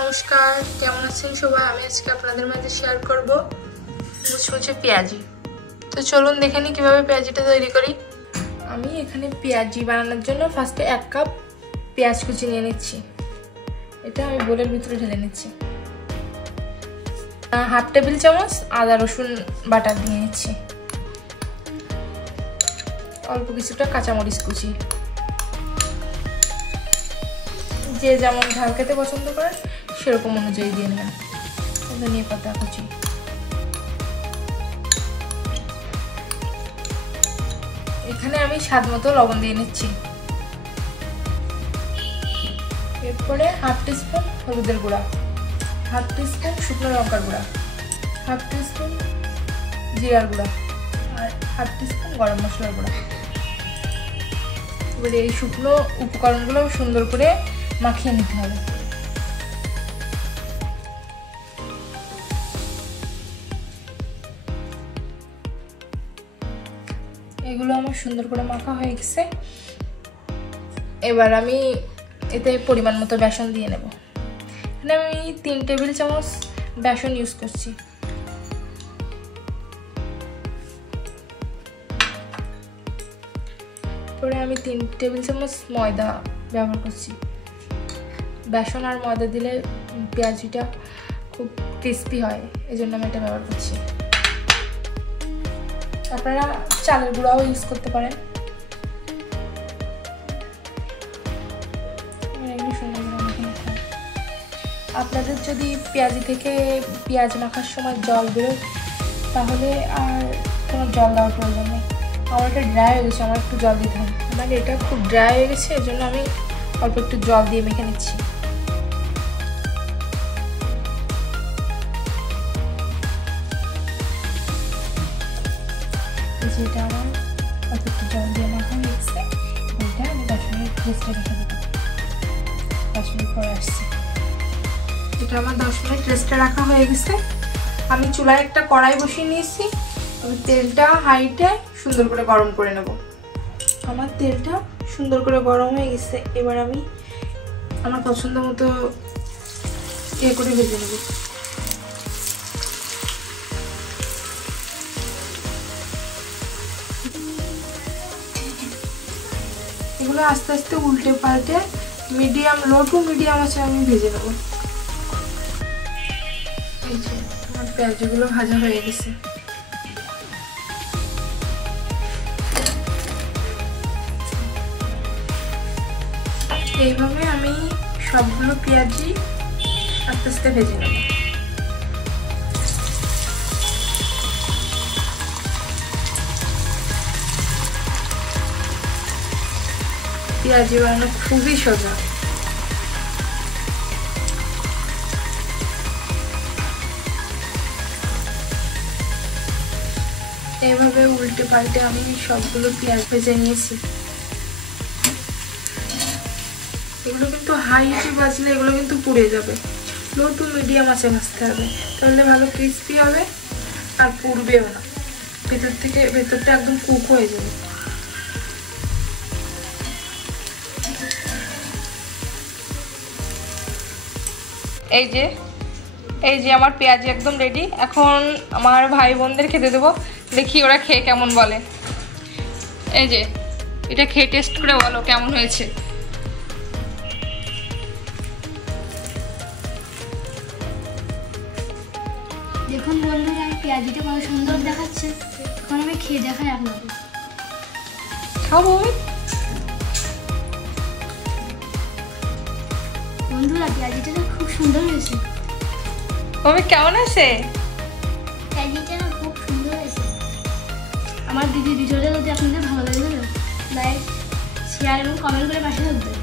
নমস্কার, কেমন আছেন সবাই? আমি আজকে আপনাদের মাঝে শেয়ার করব মুচমুচে পেঁয়াজি। তো চলুন দেখে নিই কিভাবে পেঁয়াজিটা তৈরি করি। আমি এখানে পেঁয়াজি বানানোর জন্য ফার্স্টে 1 কাপ পেঁয়াজ কুচি নিয়ে নিচ্ছি। এটা আমি বোলের ভিতরে ঢেলে নিচ্ছি। 1/2 টেবিল চামচ আদা রসুন বাটা দিয়ে নিচ্ছি। অল্প কিছুটা কাঁচামরিচ কুচি, যে যেমন ঝাল খেতে পছন্দ করেন সেরকম অনুযায়ী দিয়ে নেবেন। ধনিয়া পাতা কুচি, এখানে আমি স্বাদ মতো লবণ দিয়ে নিচ্ছি। এরপরে 1/2 টিস্পুন হলুদের গুঁড়া, 1/2 টিস্পুন শুকনো লঙ্কার গুঁড়া, 1/2 টিস্পুন জিরার গুঁড়া আর 1/2 টিস্পুন গরম মশলার গুঁড়া। এবারে এই শুকনো উপকরণগুলো সুন্দর করে মাখিয়ে নিতে হবে। এগুলো আমার সুন্দর করে মাখা হয়ে গেছে। এবার আমি এতে পরিমাণ মতো বেসন দিয়ে নেব। এখানে আমি 3 টেবিল চামচ বেসন ইউজ করছি। পরে আমি 3 টেবিল চামচ ময়দা ব্যবহার করছি। বেসন আর ময়দা দিলে পেঁয়াজিটা খুব ক্রিস্পি হয়, এজন্য আমি এটা ব্যবহার করছি। আপনারা চালের গুঁড়াও ইউজ করতে পারেন। আপনাদের যদি পেঁয়াজি থেকে পেঁয়াজ মাখার সময় জল বেরোয় তাহলে আর কোনো জল দেওয়ার প্রয়োজন নেই। আমার এটা ড্রাই হয়ে গেছে, আমার একটু জল দিতে হবে। আমার এটা খুব ড্রাই হয়ে গেছে, এজন্য আমি অল্প একটু জল দিয়ে মেখে নিচ্ছি। যেটা আমার অল্প একটু জল দিয়ে মাখা হয়ে গেছে, এটা আমি 10 মিনিট রেস্টে রেখে দেবো। 10 মিনিট পরে আসছি। এটা আমার 10 মিনিট রেস্টে রাখা হয়ে গেছে। আমি চুলায় একটা কড়াই বসিয়ে নিয়েছি। আমি তেলটা হাইটে সুন্দর করে গরম করে নেব। আমার তেলটা সুন্দর করে গরম হয়ে গেছে। এবার আমি আমার পছন্দ মতো করে ভেজে নেব। এগুলো আস্তে আস্তে উল্টে পাল্টে লো টু মিডিয়াম আছে আমি ভেজে নেব। এই যে আমার পেঁয়াজগুলো ভাজা হয়ে গেছে। এইভাবে আমি সবগুলো পেঁয়াজি আস্তে আস্তে ভেজে নেব। পেঁয়াজি বানানো খুবই সোজা। এইভাবে উল্টে পাল্টে আমি সবগুলো পেঁয়াজ ভেজে নিয়েছি। এগুলো কিন্তু হাই হিটে ভাজলে এগুলো কিন্তু পুড়ে যাবে। লো টু মিডিয়াম আছে ভাজতে হবে, তাহলে ভালো ক্রিস্পি হবে আর পুড়বেও না। ভেতরটা একদম কুক হয়ে যাবে। এই যে আমার পেঁয়াজি একদম রেডি। এখন আমার ভাই বোনদের খেতে দেবো, দেখি ওরা খেয়ে কেমন বলে। এই যে এটা খেয়ে টেস্ট করে বলো কেমন হয়েছে। দেখুন বন্ধুরা, পেঁয়াজিটা কত সুন্দর দেখাচ্ছে। এখন আমি খেয়ে দেখাই আপনাদের। খাবো বন্ধুরা, পেঁয়াজিটা খুব সুন্দর হয়েছে। কেমন আছে? পেঁয়াজিটা খুব সুন্দর হয়েছে। আমার ভিডিওটা যদি আপনাদের ভালো লাগে লাইক, শেয়ার এবং কমেন্ট করে পাশে থাকবেন।